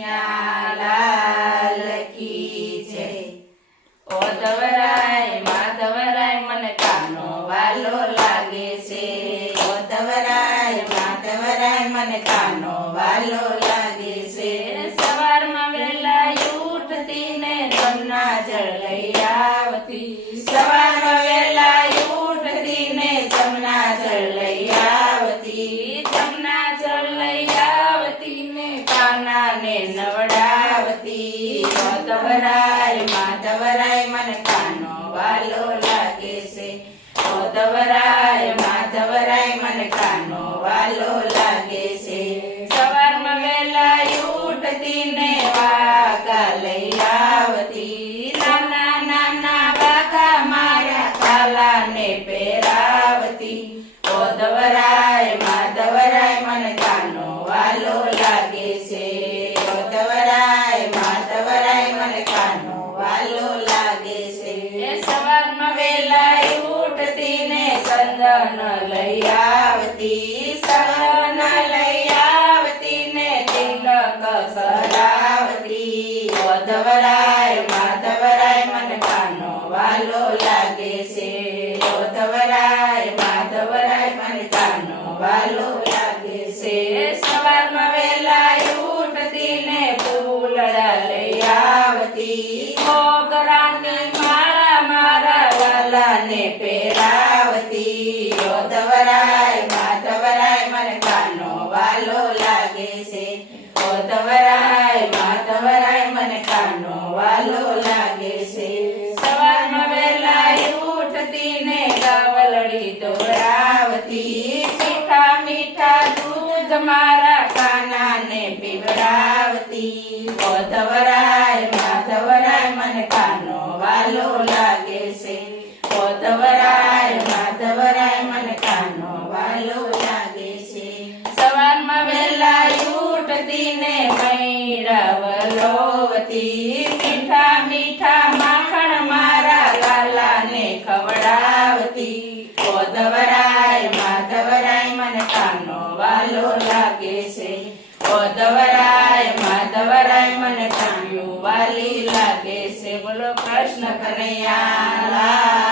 લાલ કી જય। ઓ ધવરાય માધવરાય મને કાનો વાલો લાગે છે। ઓ ધવરાય માધવરાય મને કાનો વાલો લાગે છે। સવારમાં વહેલા ઉઠતી ને જમના જળ લઈ આવતી। સવારમાં વહેલા ઉઠતી ને જમના જળ લઈ આવતી। જમના જળ લઈ આવતી ને કાના ને નવડાવતી। ઓ ધવરાય માધવરાય મને કાનો વાલો લાગે છે। ઓ ધવરાય માધવરાય મને કાનો વાલો લાગે છે। સવારમાં વહેલા ઉઠતી ને વાઘા લઈ આવતી। નાના નાના વાઘા મારા કાલા ને પહેરાવતી। ઓ ધવરાય માધવરાય મને કાનો વાલો લાગે છે। ઓ ધવરાય માધવરાય મને કાનો વાલો લાગે છે। સવારમાં વહેલા ઉઠતી ને ચંદન લઈ આવતી। ચંદન લઈ આવતી ને તિલક સરાવતી। ઓ ધવરાય માધવરાય મને કાનો વાલો લાગે છે। ઓ ધવરાય માધવરાય મને કાનો વાલો લાગે છે। સવારમાં વહેલા ઉઠતી ને ફૂલડા લઈ આવતી। મોગરાની માળા મારા વાલા ને પહેરાવતી। ઓ ધવરાય માધવરાય મને કાનો વાલો લાગે છે। ઓ ધવરાય માધવરાય મને કાનો વાલો લાગે છે। સવારમાં વહેલા ઉઠતી ને ગાવલડી દોરાવતી। મીઠા મીઠા દૂધ મારા કાના ને પીવડાવતી। ઓ ધવરાય માધવરાય મને કાનો વાલો લાગે છે। ઓ ધવરાય માધવરાય મને કાનો વાલો લાગે છે। સવારમાં વહેલા ઉઠતી ને મૈડા વલોવતી। મીઠા મીઠા માખણ મારા લાલા ને ખવડાવતી। ઓ ધવરાય માધવરાય મને કાનો વાલો લાગે છે। ઓ ધવરાય માધવરાય મને કાનો વાલી લાગે છે। બોલો કૃષ્ણ કનૈયા લાલ।